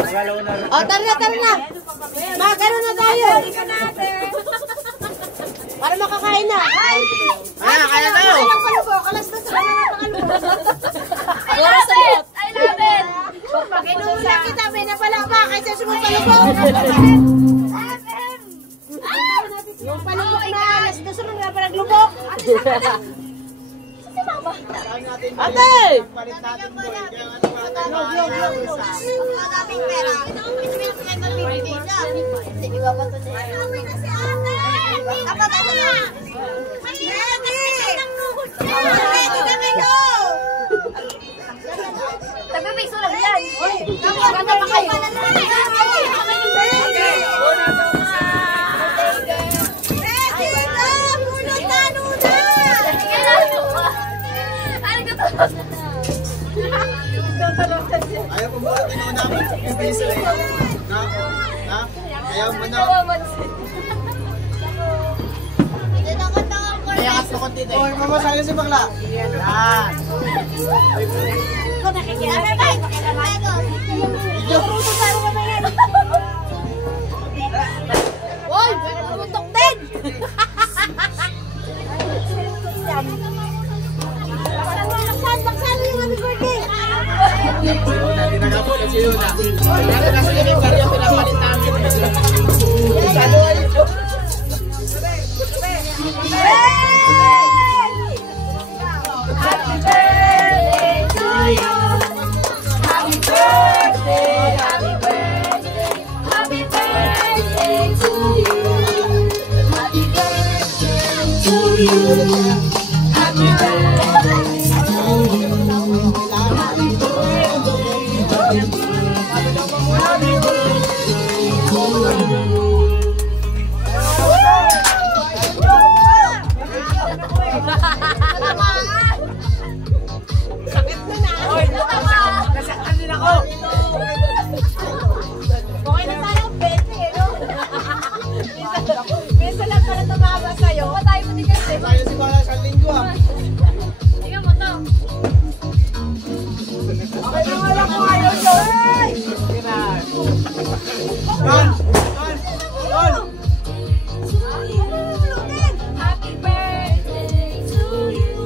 O, tara na, tara na. Magano na tayo. Para makakain na. Kaya tayo. Alas na sa mga pakalubok. I love it! I love it! Kinula kita, may napalaba. Kaysa sumupalubok. Yung palubok na alas na sunod na palaglubok. Ate! Tabi-piso lang yan. Ganda pa kayo. Ayaw po ba tinunod namin? Yung piso eh. Na? Ayaw mo na. Kaya kas na konti eh. Oy, mamasahin si bakla. Yan. Uy, pwede pumuntok din. Baksan yung happy birthday. Siyuna, tinagapon ang siyuna. Kaya kasi yun yung karyo pinapalit namin. Happy birthday to you. Happy birthday, happy birthday. Happy birthday to you. Happy birthday to you. Happy birthday to you. Happy birthday to you. Happy birthday to you. Okay na tayo, bete, no? Minsan lang para tumama sa'yo. Patay mo din kasi. Tayo si Bala sa linggo ah. Tingnan mo to. Okay na wala ko ayaw yun. Don! Happy birthday to you.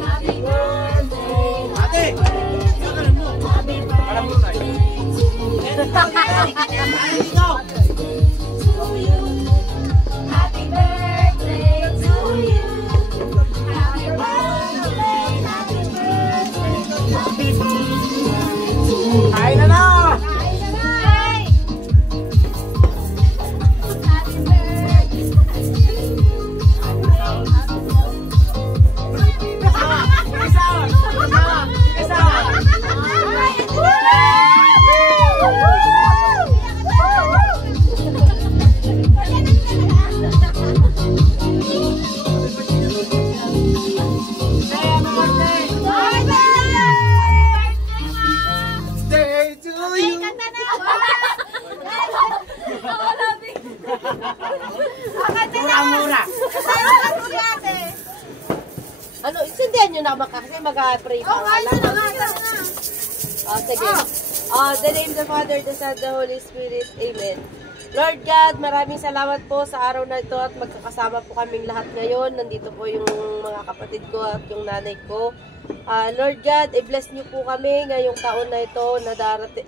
Happy birthday. Ate! Happy Alam mo na eh. Happy birthday to you. Happy birthday, happy birthday, happy birthday to you. Kain na na! Hey! Happy birthday. Day to you! Mura-mura! Ano, intindihan nyo naman kasi mag-pray pa nga lang. Sige. The name of the Father, the Son, the Holy Spirit. Amen. Lord God, maraming salamat po sa araw na ito at magkakasama po kaming lahat ngayon. Nandito po yung mga kapatid ko at yung nanay ko. Lord God, i-bless niyo po kami ngayong taon na ito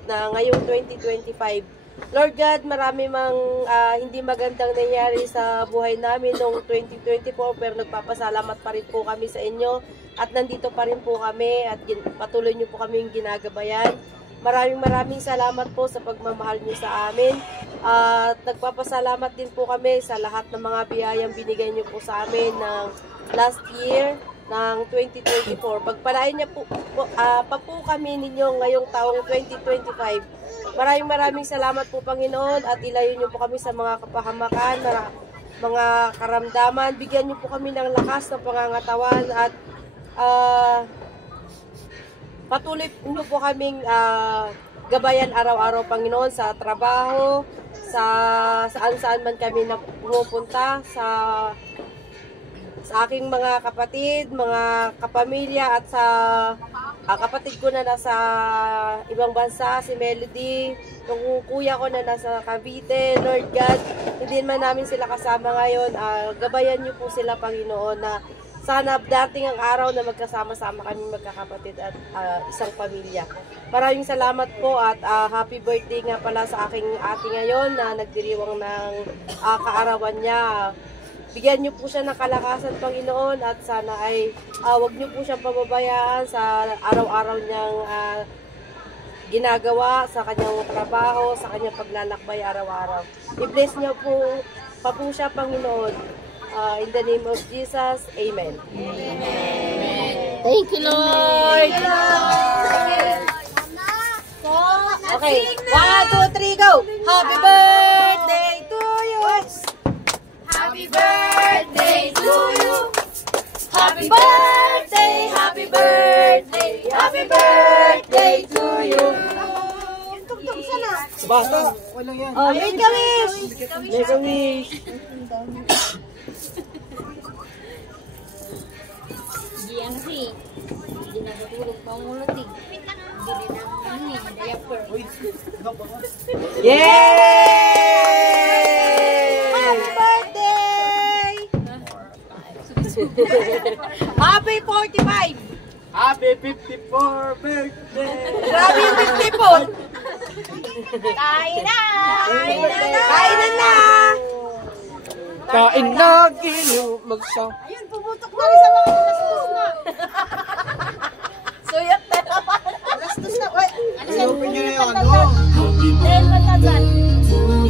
na ngayong 2025. Lord God, marami mang hindi magandang nangyari sa buhay namin noong 2024 pero nagpapasalamat pa rin po kami sa inyo at nandito pa rin po kami at patuloy niyo po kaming ginagabayan. Maraming salamat po sa pagmamahal niyo sa amin at nagpapasalamat din po kami sa lahat ng mga biyayang binigay niyo po sa amin ng last year ng 2024. Pagpalain niya po, pa po kami ninyo ngayong taong 2025. Maraming salamat po Panginoon at ilayo niyo po kami sa mga kapahamakan, mga karamdaman. Bigyan niyo po kami ng lakas ng pangangatawan at patuloy niyo po kaming gabayan araw-araw Panginoon sa trabaho, sa saan-saan man kami pumupunta, sa aking mga kapatid, mga kapamilya at sa kapatid ko na nasa ibang bansa, si Melody, yung kuya ko na nasa Cavite, Lord God, hindi man namin sila kasama ngayon, gabayan niyo po sila, Panginoon, na sana dating ang araw na magkasama-sama kami magkakapatid at isang pamilya. Maraming salamat po at happy birthday nga pala sa aking ate ngayon na nagdiriwang ng kaarawan niya. Bigyan niyo po siya ng kalakasan, Panginoon, at sana ay wag niyo po siyang pababayaan sa araw-araw niyang ginagawa, sa kanyang trabaho, sa kanyang paglalakbay araw-araw. I-bless niyo po pa po siya, Panginoon. In the name of Jesus, Amen. Amen. Thank you, Lord. Okay, 1, 2, 3, go! Happy birthday to you! Happy birthday to you. Happy birthday, happy birthday, happy birthday to you. Basta, walang yan. Oh, make a wish! Make a wish! Diyan si. Hindi na natulog pa ang ulat eh. Bili ng diaper. Uy, ba? Yay! Happy birthday! Happy 45! Happy 54 birthday! Grabe yung 54! Kain na! Kainan na! Kain na, giliw, magsaw. Ayun, pumutok na rin sa mga gastos na. Suyot na naman. Gastos na. Uy, I-open nyo na yung ano. Dahil wala dyan.